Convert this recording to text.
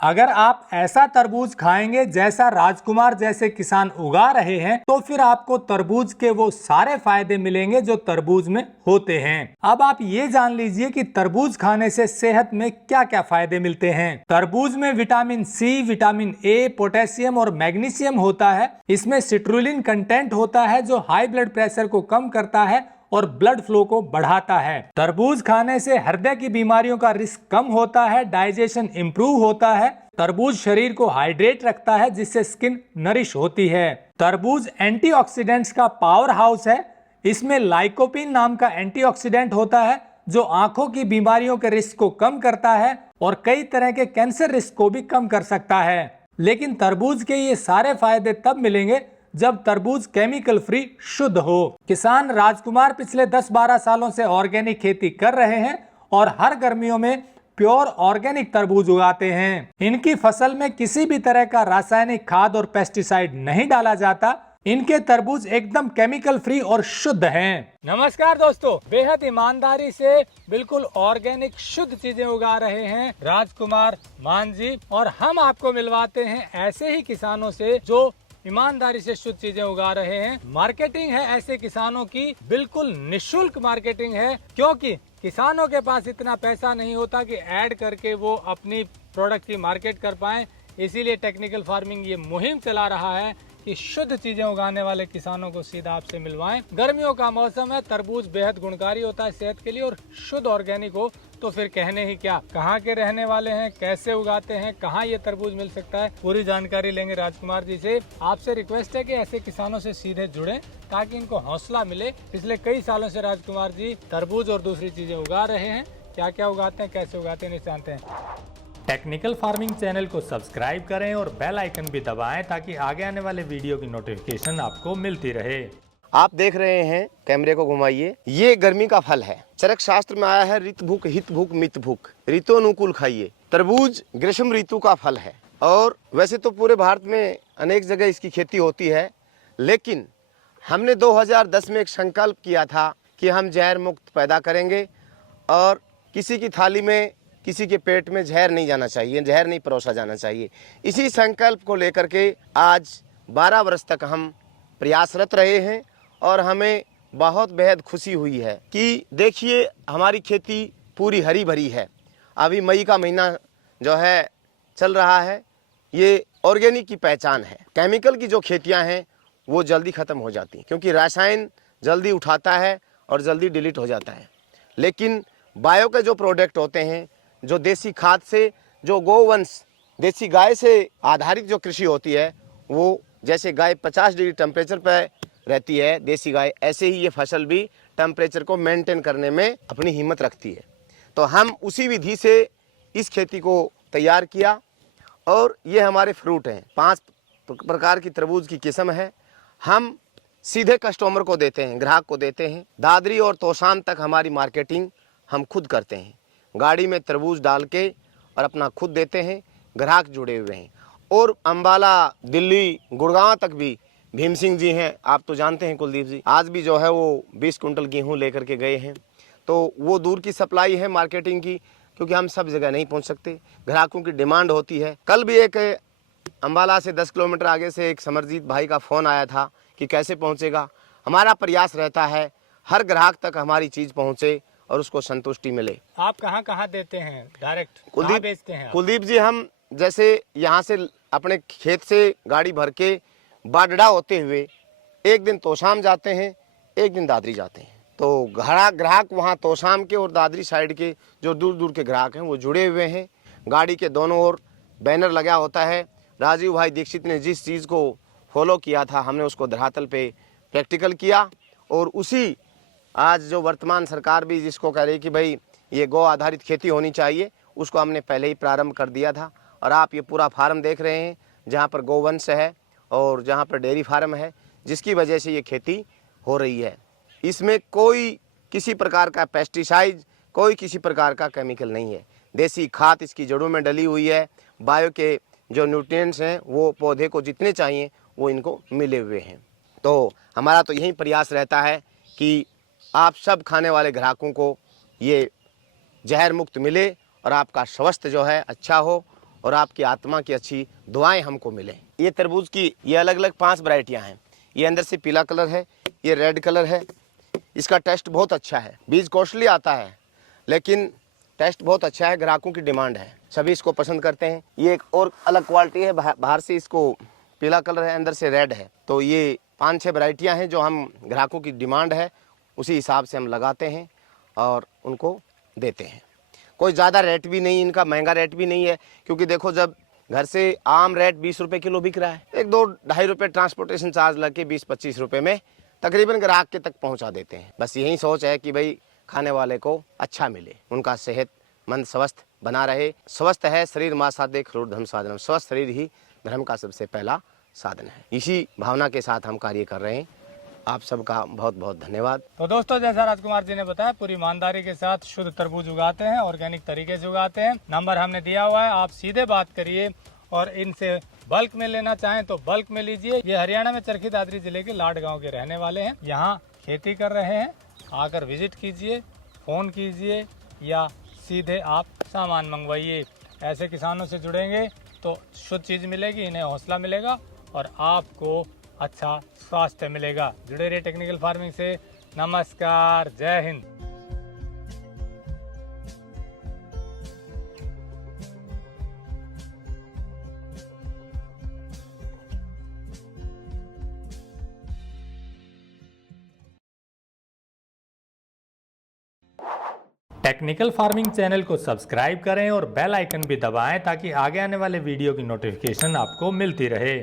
अगर आप ऐसा तरबूज खाएंगे जैसा राजकुमार जैसे किसान उगा रहे हैं तो फिर आपको तरबूज के वो सारे फायदे मिलेंगे जो तरबूज में होते हैं। अब आप ये जान लीजिए कि तरबूज खाने से सेहत में क्या क्या फायदे मिलते हैं। तरबूज में vitamin C, vitamin A, potassium और मैग्नीशियम होता है। इसमें सिट्रुलिन कंटेंट होता है जो हाई ब्लड प्रेशर को कम करता है और ब्लड फ्लो को बढ़ाता है। तरबूज खाने से हृदय की बीमारियों का रिस्क कम होता है, डाइजेशन इंप्रूव होता है। तरबूज शरीर को हाइड्रेट रखता है जिससे स्किन नरिश होती है। तरबूज एंटीऑक्सीडेंट्स का पावर हाउस है। इसमें लाइकोपिन नाम का एंटीऑक्सीडेंट होता है जो आंखों की बीमारियों के रिस्क को कम करता है और कई तरह के कैंसर रिस्क को भी कम कर सकता है। लेकिन तरबूज के ये सारे फायदे तब मिलेंगे जब तरबूज केमिकल फ्री शुद्ध हो। किसान राजकुमार पिछले 10-12 सालों से ऑर्गेनिक खेती कर रहे हैं और हर गर्मियों में प्योर ऑर्गेनिक तरबूज उगाते हैं। इनकी फसल में किसी भी तरह का रासायनिक खाद और पेस्टिसाइड नहीं डाला जाता। इनके तरबूज एकदम केमिकल फ्री और शुद्ध हैं। नमस्कार दोस्तों, बेहद ईमानदारी से बिल्कुल ऑर्गेनिक शुद्ध चीजें उगा रहे हैं राजकुमार मान जी, और हम आपको मिलवाते हैं ऐसे ही किसानों से जो ईमानदारी से शुद्ध चीजें उगा रहे हैं। मार्केटिंग है ऐसे किसानों की बिल्कुल निशुल्क मार्केटिंग है, क्योंकि किसानों के पास इतना पैसा नहीं होता कि ऐड करके वो अपनी प्रोडक्ट की मार्केट कर पाएं। इसीलिए टेक्निकल फार्मिंग ये मुहिम चला रहा है कि शुद्ध चीजें उगाने वाले किसानों को सीधा आपसे मिलवाएं। गर्मियों का मौसम है, तरबूज बेहद गुणकारी होता है सेहत के लिए, और शुद्ध ऑर्गेनिक हो तो फिर कहने ही क्या। कहाँ के रहने वाले हैं, कैसे उगाते हैं, कहाँ ये तरबूज मिल सकता है, पूरी जानकारी लेंगे राजकुमार जी से। आपसे रिक्वेस्ट है कि ऐसे किसानों से सीधे जुड़ें ताकि इनको हौसला मिले। पिछले कई सालों से राजकुमार जी तरबूज और दूसरी चीजें उगा रहे हैं। क्या क्या उगाते हैं, कैसे उगाते हैं, नहीं जानते हैं। टेक्निकल फार्मिंग चैनल को सब्सक्राइब करें और बेल आइकन भी दबाएं ताकि आगे आने वाले वीडियो की नोटिफिकेशन आपको मिलती रहे। आप देख रहे हैं, कैमरे को घुमाइए, ये गर्मी का फल है। चरक शास्त्र में आया है, ऋत भूख हित भूख मित भूख, ऋतुनुकूल खाइए। तरबूज ग्रीष्म ऋतु का फल है और वैसे तो पूरे भारत में अनेक जगह इसकी खेती होती है, लेकिन हमने 2010 में एक संकल्प किया था कि हम जहर मुक्त पैदा करेंगे और किसी की थाली में, किसी के पेट में जहर नहीं जाना चाहिए, जहर नहीं परोसा जाना चाहिए। इसी संकल्प को लेकर के आज 12 वर्ष तक हम प्रयासरत रहे हैं और हमें बहुत बेहद खुशी हुई है कि देखिए हमारी खेती पूरी हरी भरी है। अभी मई का महीना जो है चल रहा है, ये ऑर्गेनिक की पहचान है। केमिकल की जो खेतियां हैं वो जल्दी ख़त्म हो जाती हैं, क्योंकि रासायन जल्दी उठाता है और जल्दी डिलीट हो जाता है। लेकिन बायो के जो प्रोडक्ट होते हैं, जो देसी खाद से, जो गोवंश देसी गाय से आधारित जो कृषि होती है, वो जैसे गाय 50 डिग्री टेम्परेचर पर रहती है देसी गाय, ऐसे ही ये फसल भी टेम्परेचर को मेंटेन करने में अपनी हिम्मत रखती है। तो हम उसी विधि से इस खेती को तैयार किया और ये हमारे फ्रूट हैं। 5 प्रकार की तरबूज की किस्म है। हम सीधे कस्टमर को देते हैं, ग्राहक को देते हैं। दादरी और तोशाम तक हमारी मार्केटिंग हम खुद करते हैं। गाड़ी में तरबूज डाल के और अपना खुद देते हैं। ग्राहक जुड़े हुए हैं और अंबाला, दिल्ली, गुड़गांव तक भी भीम सिंह जी हैं, आप तो जानते हैं कुलदीप जी, आज भी जो है वो 20 कुंटल गेहूं लेकर के गए हैं। तो वो दूर की सप्लाई है मार्केटिंग की, क्योंकि हम सब जगह नहीं पहुंच सकते, ग्राहकों की डिमांड होती है। कल भी एक अंबाला से 10 किलोमीटर आगे से एक समरजीत भाई का फ़ोन आया था कि कैसे पहुँचेगा। हमारा प्रयास रहता है हर ग्राहक तक हमारी चीज़ पहुँचे और उसको संतुष्टि मिले। आप कहाँ कहाँ देते हैं, डायरेक्ट कहाँ बेचते हैं? कुलदीप जी, हम जैसे यहाँ से अपने खेत से गाड़ी भर के बाडड़ा होते हुए एक दिन तोशाम जाते हैं, एक दिन दादरी जाते हैं। तो ग्राहक वहाँ तोशाम के और दादरी साइड के जो दूर दूर के ग्राहक हैं वो जुड़े हुए हैं। गाड़ी के दोनों ओर बैनर लगा होता है। राजीव भाई दीक्षित ने जिस चीज़ को फॉलो किया था, हमने उसको धरातल पे प्रैक्टिकल किया और उसी आज जो वर्तमान सरकार भी जिसको कह रही कि भाई ये गौ आधारित खेती होनी चाहिए, उसको हमने पहले ही प्रारंभ कर दिया था। और आप ये पूरा फार्म देख रहे हैं जहाँ पर गोवंश है और जहाँ पर डेयरी फार्म है, जिसकी वजह से ये खेती हो रही है। इसमें कोई किसी प्रकार का पेस्टिसाइड, कोई किसी प्रकार का केमिकल नहीं है। देसी खाद इसकी जड़ों में डली हुई है। बायो के जो न्यूट्रिएंट्स हैं वो पौधे को जितने चाहिए वो इनको मिले हुए हैं। तो हमारा तो यही प्रयास रहता है कि आप सब खाने वाले ग्राहकों को ये जहर मुक्त मिले और आपका स्वास्थ्य जो है अच्छा हो और आपकी आत्मा की अच्छी दुआएं हमको मिले। ये तरबूज की ये अलग अलग 5 वैरायटियां हैं। ये अंदर से पीला कलर है, ये रेड कलर है। इसका टेस्ट बहुत अच्छा है। बीज कॉस्टली आता है लेकिन टेस्ट बहुत अच्छा है, ग्राहकों की डिमांड है, सभी इसको पसंद करते हैं। ये एक और अलग क्वालिटी है, बाहर से इसको पीला कलर है, अंदर से रेड है। तो ये 5-6 वैरायटियां हैं जो हम ग्राहकों की डिमांड है उसी हिसाब से हम लगाते हैं और उनको देते हैं। कोई ज़्यादा रेट भी नहीं इनका, महंगा रेट भी नहीं है, क्योंकि देखो जब घर से आम रेट 20 रुपये किलो बिक रहा है, 1-2-2.5 रुपये ट्रांसपोर्टेशन चार्ज लग के 20-25 रुपये में तकरीबन ग्राहक के तक पहुंचा देते हैं। बस यही सोच है कि भाई खाने वाले को अच्छा मिले, उनका सेहतमंद स्वस्थ बना रहे। स्वस्थ है शरीर माँ साधे खरोड़ धर्म साधन, स्वस्थ शरीर ही धर्म का सबसे पहला साधन है। इसी भावना के साथ हम कार्य कर रहे हैं। आप सबका बहुत बहुत धन्यवाद। तो दोस्तों, जैसा राजकुमार जी ने बताया, पूरी ईमानदारी के साथ शुद्ध तरबूज उगाते हैं, ऑर्गेनिक तरीके से उगाते हैं। नंबर हमने दिया हुआ है, आप सीधे बात करिए और इनसे बल्क में लेना चाहें तो बल्क में लीजिए। ये हरियाणा में चरखी दादरी जिले के लाड गांव के रहने वाले हैं, यहाँ खेती कर रहे हैं। आकर विजिट कीजिए, फ़ोन कीजिए या सीधे आप सामान मंगवाइए। ऐसे किसानों से जुड़ेंगे तो शुद्ध चीज़ मिलेगी, इन्हें हौसला मिलेगा और आपको अच्छा स्वास्थ्य मिलेगा। जुड़े रहिए टेक्निकल फार्मिंग से। नमस्कार, जय हिंद। टेक्निकल फार्मिंग चैनल को सब्सक्राइब करें और बेल आइकन भी दबाएं ताकि आगे आने वाले वीडियो की नोटिफिकेशन आपको मिलती रहे।